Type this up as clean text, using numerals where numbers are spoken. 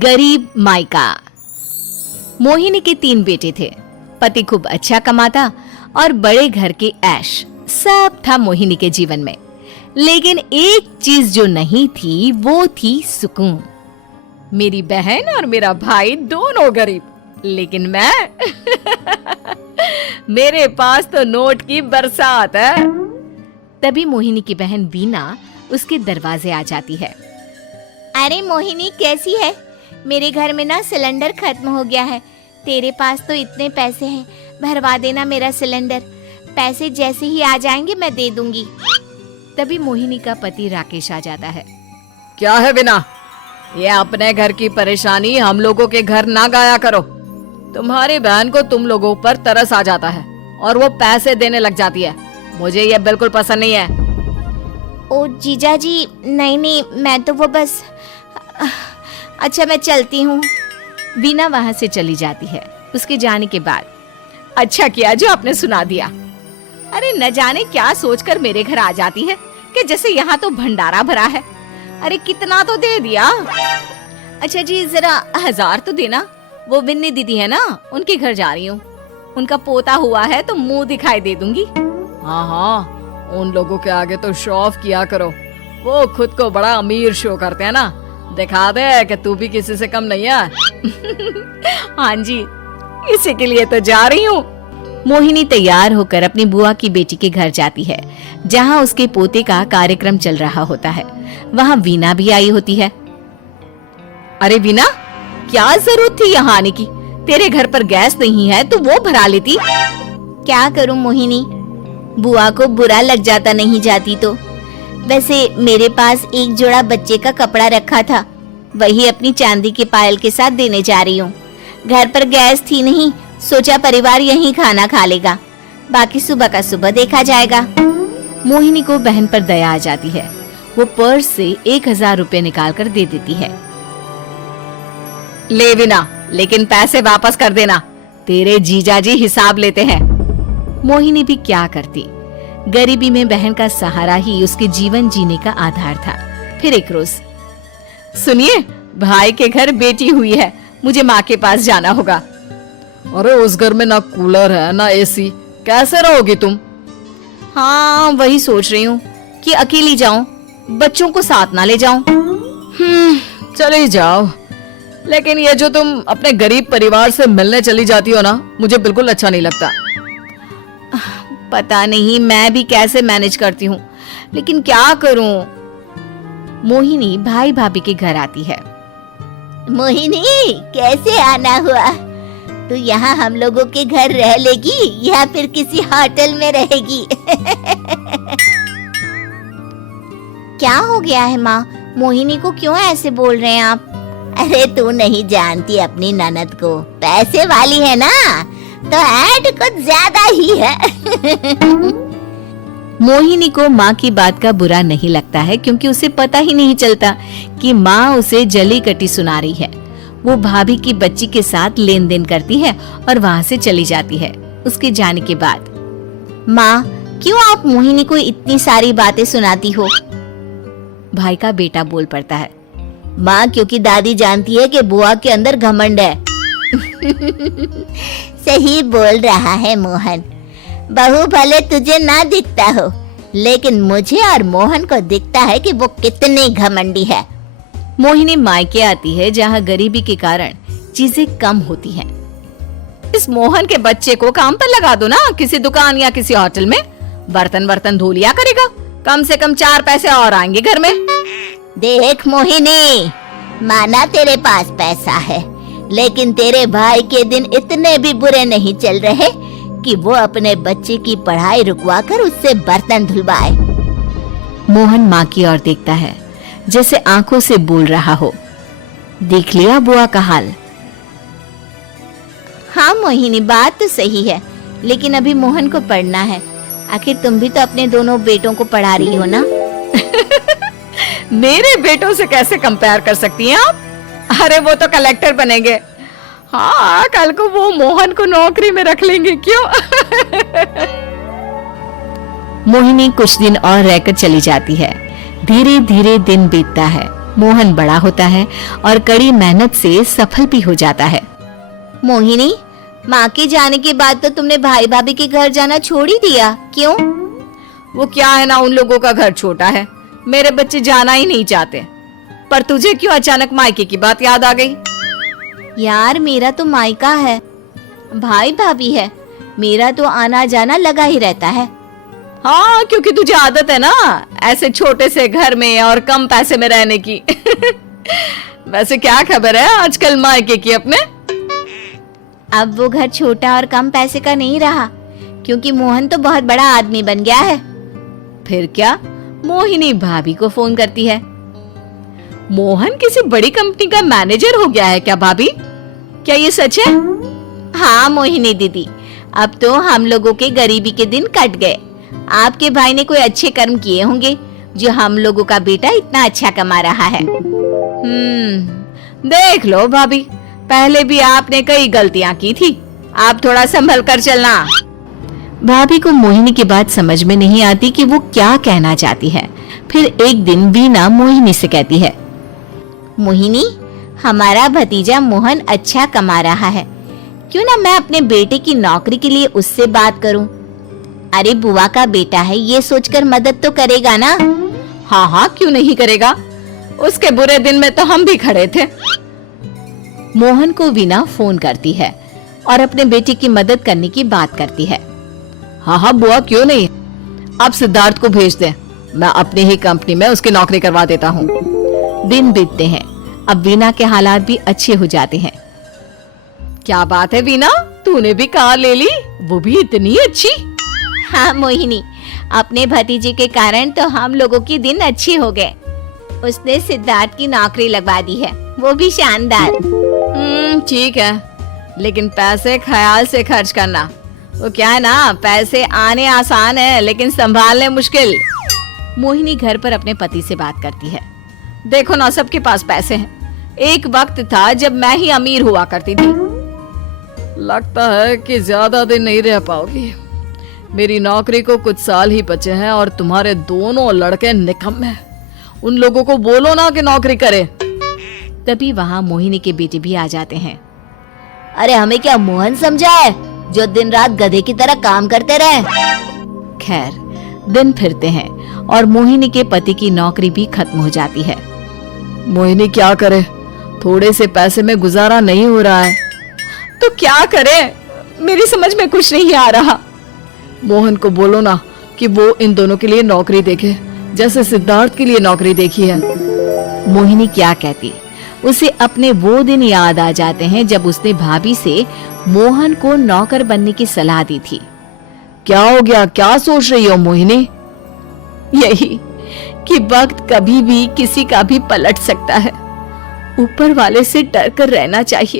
गरीब मायका। मोहिनी के 3 बेटे थे। पति खूब अच्छा कमाता और बड़े घर के ऐश सब था मोहिनी के जीवन में, लेकिन एक चीज जो नहीं थी वो थी सुकून। मेरी बहन और मेरा भाई दोनों गरीब, लेकिन मैं मेरे पास तो नोट की बरसात है। तभी मोहिनी की बहन वीना उसके दरवाजे आ जाती है। अरे मोहिनी, कैसी है? मेरे घर में ना सिलेंडर खत्म हो गया है। तेरे पास तो इतने पैसे हैं, भरवा देना मेरा सिलेंडर। पैसे जैसे ही आ जाएंगे मैं दे दूंगी। तभी मोहिनी का पति राकेश आ जाता है। क्या है वीना, ये अपने घर की परेशानी हम लोगों के घर ना गाया करो। तुम्हारी बहन को तुम लोगों पर तरस आ जाता है और वो पैसे देने लग जाती है। मुझे ये बिल्कुल पसंद नहीं है। ओ जीजा जी, नहीं, मैं तो वो बस अच्छा, मैं चलती हूँ। वीना वहां से चली जाती है। उसके जाने के बाद अच्छा किया जो आपने सुना दिया। अरे न जाने क्या सोचकर मेरे घर आ जाती है कि जैसे यहाँ तो भंडारा भरा है। अरे कितना तो दे दिया। अच्छा जी, जरा 1000 तो देना। वो बिन्नी दीदी है ना, उनके घर जा रही हूँ। उनका पोता हुआ है तो मुंह दिखाई दे दूंगी। हाँ, उन लोगों के आगे तो शो ऑफ किया करो। वो खुद को बड़ा अमीर शो करते हैं ना, दिखा दे कि तू भी किसी से कम नहीं है। हाँ जी, इसी के लिए तो जा रही हूँ। मोहिनी तैयार होकर अपनी बुआ की बेटी के घर जाती है, जहाँ उसके पोते का कार्यक्रम चल रहा होता है। वहाँ वीना भी आई होती है। अरे वीना, क्या जरूरत थी यहाँ आने की? तेरे घर पर गैस नहीं है तो वो भरा लेती। क्या करूं मोहिनी, बुआ को बुरा लग जाता नहीं जाती तो। वैसे मेरे पास एक जोड़ा बच्चे का कपड़ा रखा था, वही अपनी चांदी के पायल के साथ देने जा रही हूँ। घर पर गैस थी नहीं, सोचा परिवार यहीं खाना खा लेगा, बाकी सुबह का सुबह देखा जाएगा। मोहिनी को बहन पर दया आ जाती है। वो पर्स से 1000 रुपए निकाल कर दे देती है। ले वीना, लेकिन पैसे वापस कर देना, तेरे जीजाजी हिसाब लेते हैं। मोहिनी भी क्या करती, गरीबी में बहन का सहारा ही उसके जीवन जीने का आधार था। फिर एक रोज, सुनिए, भाई के घर बेटी हुई है, मुझे माँ के पास जाना होगा। अरे उस घर में ना कूलर है ना एसी, कैसे रहोगी तुम? हाँ, वही सोच रही हूँ कि अकेली जाऊं, बच्चों को साथ ना ले जाऊं। चले जाओ, लेकिन ये जो तुम अपने गरीब परिवार से मिलने चली जाती हो ना, मुझे बिल्कुल अच्छा नहीं लगता। पता नहीं मैं भी कैसे मैनेज करती हूँ, लेकिन क्या करूँ। मोहिनी भाई भाभी के घर आती है। मोहिनी, कैसे आना हुआ? तू यहाँ हम लोगों के घर रह लेगी या फिर किसी होटल में रहेगी? क्या हो गया है माँ? मोहिनी को क्यों ऐसे बोल रहे हैं आप? अरे तू नहीं जानती अपनी ननद को, पैसे वाली है ना, तो ऐड कुछ ज्यादा ही है। मोहिनी को माँ की बात का बुरा नहीं लगता है, क्योंकि उसे पता ही नहीं चलता कि माँ उसे जली कटी सुना रही है। वो भाभी की बच्ची के साथ लेन देन करती है और वहाँ से चली जाती है। उसके जाने के बाद, माँ, क्यों आप मोहिनी को इतनी सारी बातें सुनाती हो? भाई का बेटा बोल पड़ता है। माँ, क्योंकि दादी जानती है कि बुआ के अंदर घमंड है। सही बोल रहा है मोहन। बहू भले तुझे ना दिखता हो, लेकिन मुझे और मोहन को दिखता है कि वो कितनी घमंडी है। मोहिनी मायके आती है, जहाँ गरीबी के कारण चीजें कम होती हैं। इस मोहन के बच्चे को काम पर लगा दो ना, किसी दुकान या किसी होटल में, बर्तन धो लिया करेगा, कम से कम 4 पैसे और आएंगे घर में। देख मोहिनी, माना तेरे पास पैसा है, लेकिन तेरे भाई के दिन इतने भी बुरे नहीं चल रहे कि वो अपने बच्चे की पढ़ाई रुकवा कर उससे बर्तन धुलवाए। मोहन माँ की ओर देखता है, जैसे आंखों से बोल रहा हो, देख लिया बुआ का हाल। हाँ मोहिनी, बात तो सही है, लेकिन अभी मोहन को पढ़ना है। आखिर तुम भी तो अपने दोनों बेटों को पढ़ा रही हो ना। मेरे बेटों से कैसे कंपेयर कर सकती हैं आप? अरे वो तो कलेक्टर बनेंगे। हाँ, कल को वो मोहन को नौकरी में रख लेंगे, क्यों? मोहिनी कुछ दिन और रहकर चली जाती है। धीरे धीरे दिन बीतता है। मोहन बड़ा होता है और कड़ी मेहनत से सफल भी हो जाता है। मोहिनी, माँ के जाने के बाद तो तुमने भाई भाभी के घर जाना छोड़ ही दिया, क्यों? वो क्या है ना, उन लोगों का घर छोटा है, मेरे बच्चे जाना ही नहीं चाहते। पर तुझे क्यों अचानक मायके की बात याद आ गई? यार, मेरा तो मायका है, भाई भाभी है, मेरा तो आना जाना लगा ही रहता है। हाँ, क्योंकि तुझे आदत है ना ऐसे छोटे से घर में और कम पैसे में रहने की। वैसे क्या खबर है आजकल मायके की अपने? अब वो घर छोटा और कम पैसे का नहीं रहा, क्योंकि मोहन तो बहुत बड़ा आदमी बन गया है। फिर क्या? मोहिनी भाभी को फोन करती है। मोहन किसी बड़ी कंपनी का मैनेजर हो गया है क्या भाभी? क्या ये सच है? हाँ मोहिनी दीदी, अब तो हम लोगों के गरीबी के दिन कट गए। आपके भाई ने कोई अच्छे कर्म किए होंगे जो हम लोगों का बेटा इतना अच्छा कमा रहा है। देख लो भाभी, पहले भी आपने कई गलतियां की थी, आप थोड़ा संभल कर चलना। भाभी को मोहिनी की बात समझ में नहीं आती कि वो क्या कहना चाहती है। फिर एक दिन वीना मोहिनी से कहती है, मोहिनी, हमारा भतीजा मोहन अच्छा कमा रहा है, क्यों ना मैं अपने बेटे की नौकरी के लिए उससे बात करूं। अरे बुआ का बेटा है, ये सोचकर मदद तो करेगा ना। हाँ हाँ, क्यों नहीं करेगा, उसके बुरे दिन में तो हम भी खड़े थे। मोहन को वीना फोन करती है और अपने बेटे की मदद करने की बात करती है। हाँ हाँ बुआ, क्यों नहीं, अब सिद्धार्थ को भेज दे, मैं अपनी ही कंपनी में उसकी नौकरी करवा देता हूँ। दिन बीतते हैं, अब वीना के हालात भी अच्छे हो जाते हैं। क्या बात है वीना, तूने भी कार ले ली, वो भी इतनी अच्छी? हाँ मोहिनी, अपने भतीजे के कारण तो हम लोगों के दिन अच्छे हो गए। उसने सिद्धार्थ की नौकरी लगवा दी है, वो भी शानदार। ठीक है, लेकिन पैसे ख्याल से खर्च करना। वो क्या है ना, पैसे आने आसान है लेकिन संभालने मुश्किल। मोहिनी घर पर अपने पति से बात करती है। देखो ना, सबके पास पैसे हैं। एक वक्त था जब मैं ही अमीर हुआ करती थी। लगता है कि ज्यादा दिन नहीं रह पाओगी। मेरी नौकरी को कुछ साल ही बचे हैं और तुम्हारे दोनों लड़के निकम्मे हैं। उन लोगों को बोलो ना कि नौकरी करे। तभी वहाँ मोहिनी के बेटे भी आ जाते हैं। अरे हमें क्या मोहन समझा है जो दिन रात गधे की तरह काम करते रहे? खैर, दिन फिरते हैं और मोहिनी के पति की नौकरी भी खत्म हो जाती है। मोहिनी क्या करे, थोड़े से पैसे में गुजारा नहीं हो रहा है। तो क्या करे, मेरी समझ में कुछ नहीं आ रहा। मोहन को बोलो ना कि वो इन दोनों के लिए नौकरी देखे, जैसे सिद्धार्थ के लिए नौकरी देखी है। मोहिनी क्या कहती, उसे अपने वो दिन याद आ जाते हैं जब उसने भाभी से मोहन को नौकर बनने की सलाह दी थी। क्या हो गया, क्या सोच रही हो मोहिनी? यही कि वक्त कभी भी किसी का भी पलट सकता है। ऊपर वाले से डर कर रहना चाहिए।